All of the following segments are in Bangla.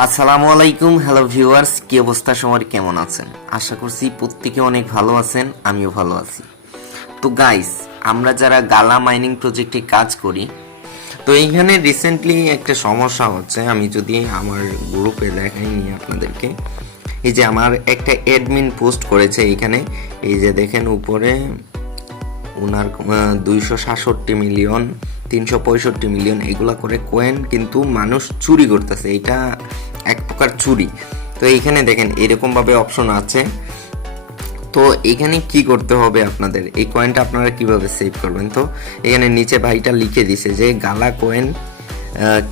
আসসালামু আলাইকুম, হ্যালো ভিউয়ার্স, কি অবস্থা সবার, কেমন আছেন? আশা করছি প্রত্যেকে অনেক ভালো আছেন, আমিও ভালো আছি। তো গাইস, আমরা যারা গালা মাইনিং প্রজেক্টে কাজ করি, তো এইখানে রিসেন্টলি একটা সমস্যা হচ্ছে। আমি যদি আমার গ্রুপে দেখাইনি আপনাদেরকে, এই যে আমার একটা অ্যাডমিন পোস্ট করেছে এইখানে, এই যে দেখেন উপরে ওনার 267 মিলিয়ন 365 মিলিয়ন এগুলা করে কয়েন কিন্তু মানুষ চুরি করতেছে। এটা এক প্রকার চুরি। তো এইখানে দেখেন এরকমভাবে অপশন আছে। তো এখানে কি করতে হবে আপনাদের, এই কয়েনটা আপনারা কিভাবে সেভ করবেন? তো এখানে নিচে ভাইটা লিখে দিছে যে গালা কয়েন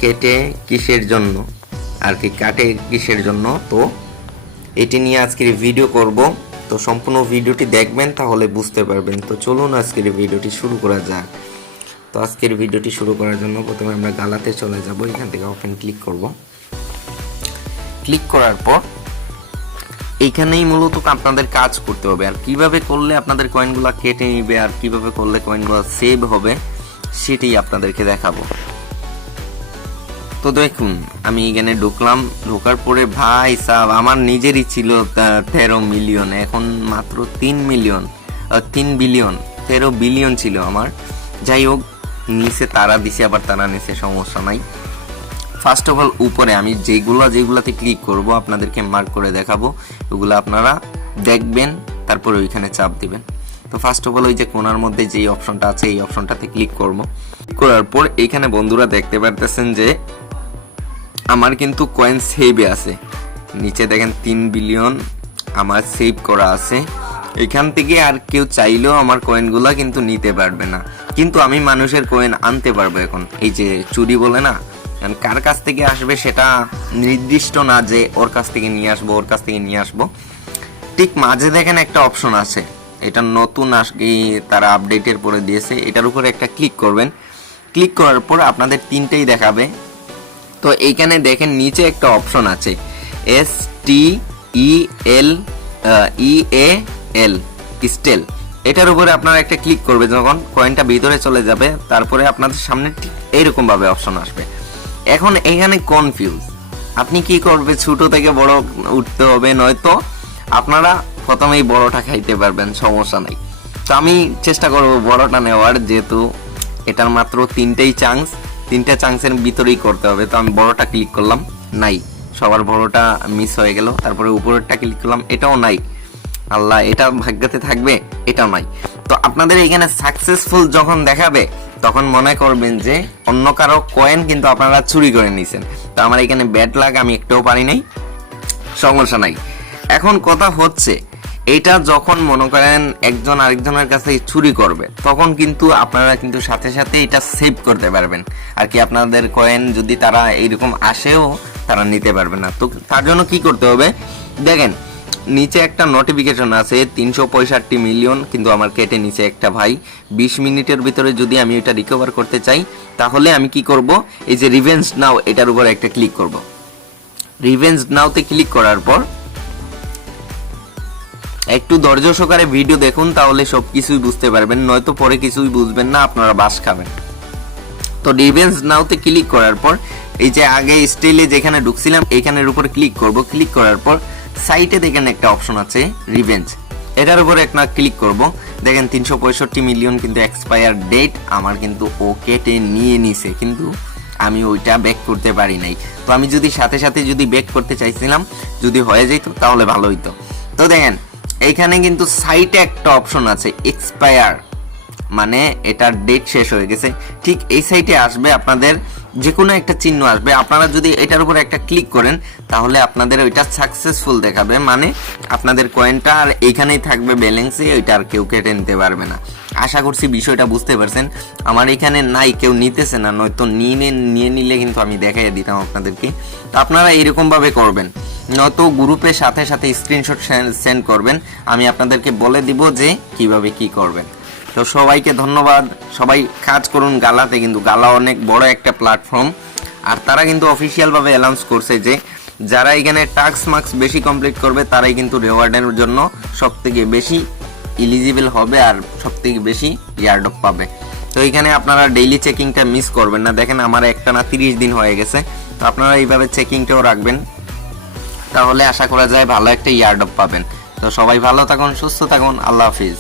কেটে কিসের জন্য, আর কি কাটে কিসের জন্য। তো এটি নিয়ে আজকের ভিডিও করব। তো সম্পূর্ণ ভিডিওটি দেখবেন, তাহলে বুঝতে পারবেন। তো চলুন আজকের ভিডিওটি শুরু করা যাক। তো আজকের ভিডিওটি শুরু করার জন্য প্রথমে আমরা গালাতে চলে যাব। এখান থেকে ওপেন ক্লিক করব। ক্লিক করার পর এইখানেই মূলত আপনাদের কাজ করতে হবে। আর কিভাবে করলে আপনাদের কয়েনগুলো কেটে নিবে আর কিভাবে করলে কয়েনগুলো সেভ হবে সেটাই আপনাদেরকে দেখাবো। তো দেখুন, আমি এখানে ঢুকলাম। ঢোকার পরে ভাই সাহেব, আমার নিজেরই ছিল 13 মিলিয়ন, এখন মাত্র 3 বিলিয়ন 13 বিলিয়ন ছিল আমার। যাই হোক, নিচে তারা দিছে, আবার তারা নিচে, সমস্যা নাই। ফার্স্ট অফ অল উপরে আমি যেগুলাতে ক্লিক করব আপনাদেরকে মার্ক করে দেখাবো, ওগুলো আপনারা দেখবেন, তারপরে ওইখানে চাপ দিবেন। তো ফার্স্ট অফ অল ওই যে কোণার মধ্যে যেই অপশনটা আছে এই অপশনটাতে ক্লিক করব। করার পর এইখানে বন্ধুরা দেখতে পারতেছেন যে আমার কিন্তু কয়েন সেভে আছে। নিচে দেখেন 3 বিলিয়ন আমার সেভ করা আছে। এখান থেকে আর কেউ চাইলেও আমার কয়েনগুলা কিন্তু নিতে পারবে না, কিন্তু আমি মানুষের কয়েন আনতে পারবো। এখন এই যে চুরি বলে না, কার কাছ থেকে আসবে সেটা নির্দিষ্ট না যে ওর কাছ থেকে নিয়ে আসবো। ঠিক মাঝে দেখেন একটা অপশন আছে, এটা নতুন তারা আপডেটের পরে দিয়েছে। এটার উপরে একটা ক্লিক করবেন। ক্লিক করার পর আপনাদের তিনটেই দেখাবে। তো এইখানে দেখেন নিচে একটা অপশন আছে STEL স্টেল। এটার উপরে আপনারা একটা ক্লিক করবে। যখন কয়েনটা ভিতরে চলে যাবে, তারপরে আপনাদের সামনে ঠিক এইরকম ভাবে অপশন আসবে। এখন এখানে কনফিউজ, আপনি কি করবে? ছোট থেকে বড় উঠতে হবে, নয়তো আপনারা প্রথমেই বড়টা খাইতে পারবেন, সমস্যা নাই। তো আমি চেষ্টা করব বড়টা নেওয়ার, যেহেতু এটার মাত্র তিনটা চান্সের ভিতরেই করতে হবে। তো আমি বড়টা ক্লিক করলাম, নাই, সবার বড়টা মিস হয়ে গেল। তারপরে উপরেরটা ক্লিক করলাম, এটাও নাই। আল্লাহ, এটা ভাগ্যতে থাকবে, এটাও নাই। তো আপনাদের এখানে সাকসেসফুল যখন দেখাবে, তখন মনে করবেন যে অন্য কারো কয়েন কিন্তু আপনারা চুরি করে নিয়েছেন। তো আমার এখানে ব্যাড লাক, আমি একটাও পারি নাই, সমস্যা নাই। এখন কথা হচ্ছে, এটা যখন মনে করেন একজন আরেকজনের কাছে চুরি করবে, তখন কিন্তু আপনারা কিন্তু সাথে সাথে এটা সেভ করতে পারবেন। আর কি আপনাদের কয়েন যদি তারা এইরকম আসেও, তারা নিতে পারবে না। তো তার জন্য কি করতে হবে দেখেন, নিচে একটা নোটিফিকেশন আছে 365 মিলিয়ন কিন্তু আমার কেটে নিচে একটা ভাই। 20 মিনিটের ভিতরে যদি আমি এটা রিকভার করতে চাই, তাহলে আমি কি করব, এই যে রিভেঞ্জ নাও, এটার উপর একটা ক্লিক করব। রিভেঞ্জ নাওতে ক্লিক করার পর একটু ধৈর্য সহকারে ভিডিও দেখুন, তাহলে সবকিছুই বুঝতে পারবেন, নয়তো পরে কিছুই বুঝবেন না, আপনারা বাস খাবেন। তো রিভেঞ্জ নাওতে ক্লিক করার পর এই যে আগে স্টেলে যেখানে ঢুকছিলাম এখানের উপর ক্লিক করব। ক্লিক করার পর সাইটে দেখেন একটা অপশন আছে রিভেঞ্জ, এটার উপর একটা ক্লিক করব। দেখেন 365 মিলিয়ন কিন্তু এক্সপায়ার ডেট আমার কিন্তু ও কেটে নিয়ে নিছে, কিন্তু আমি ওইটা ব্যাক করতে পারি নাই। তো আমি যদি সাথে সাথে যদি ব্যাক করতে চাইছিলাম, যদি হয়ে যেত তাহলে ভালো হইতো। তো দেখেন এইখানে কিন্তু সাইটে একটা অপশন আছে এক্সপায়ার, মানে এটার ডেট শেষ হয়ে গেছে। ঠিক এই সাইটে আসবে আপনাদের যে কোনো একটা চিহ্ন আসবে, আপনারা যদি এটার উপর একটা ক্লিক করেন, তাহলে আপনাদের ওইটা সাকসেসফুল দেখাবে, মানে আপনাদের কয়েনটা আর এইখানেই থাকবে ব্যালেন্সে, ওইটা আর কেউ কেটে নিতে পারবে না। আশা করছি বিষয়টা বুঝতে পারছেন। আমার এখানে নাই, কেউ নিতেছে না, নয়তো নিয়ে নিলে কিন্তু আমি দেখাই দিতাম আপনাদেরকে। তো আপনারা এরকমভাবে করবেন, নয়তো গ্রুপের সাথে সাথে স্ক্রিনশট সেন্ড করবেন, আমি আপনাদেরকে বলে দিব যে কিভাবে কি করবেন। তো সবাইকে ধন্যবাদ, সবাই কাজ করুন গালাতে। কিন্তু গালা অনেক বড় একটা প্ল্যাটফর্ম, আর তারা কিন্তু অফিসিয়ালভাবে অ্যানাউন্স করছে যে যারা এখানে টাস্ক মার্কস বেশি কমপ্লিট করবে, তারাই কিন্তু রিওয়ার্ডের জন্য সবথেকে বেশি এলিজিবল হবে আর সবথেকে বেশি ইয়ারড্রপ পাবে। তো এখানে আপনারা ডেইলি চেকিংটা মিস করবেন না। দেখেন আমার একটা না 30 দিন হয়ে গেছে, তো আপনারা এইভাবে চেকিংটাও রাখবেন, তাহলে আশা করা যায় ভালো একটা ইয়ারড্রপ পাবেন। তো সবাই ভালো থাকুন, সুস্থ থাকুন, আল্লাহ হাফিজ।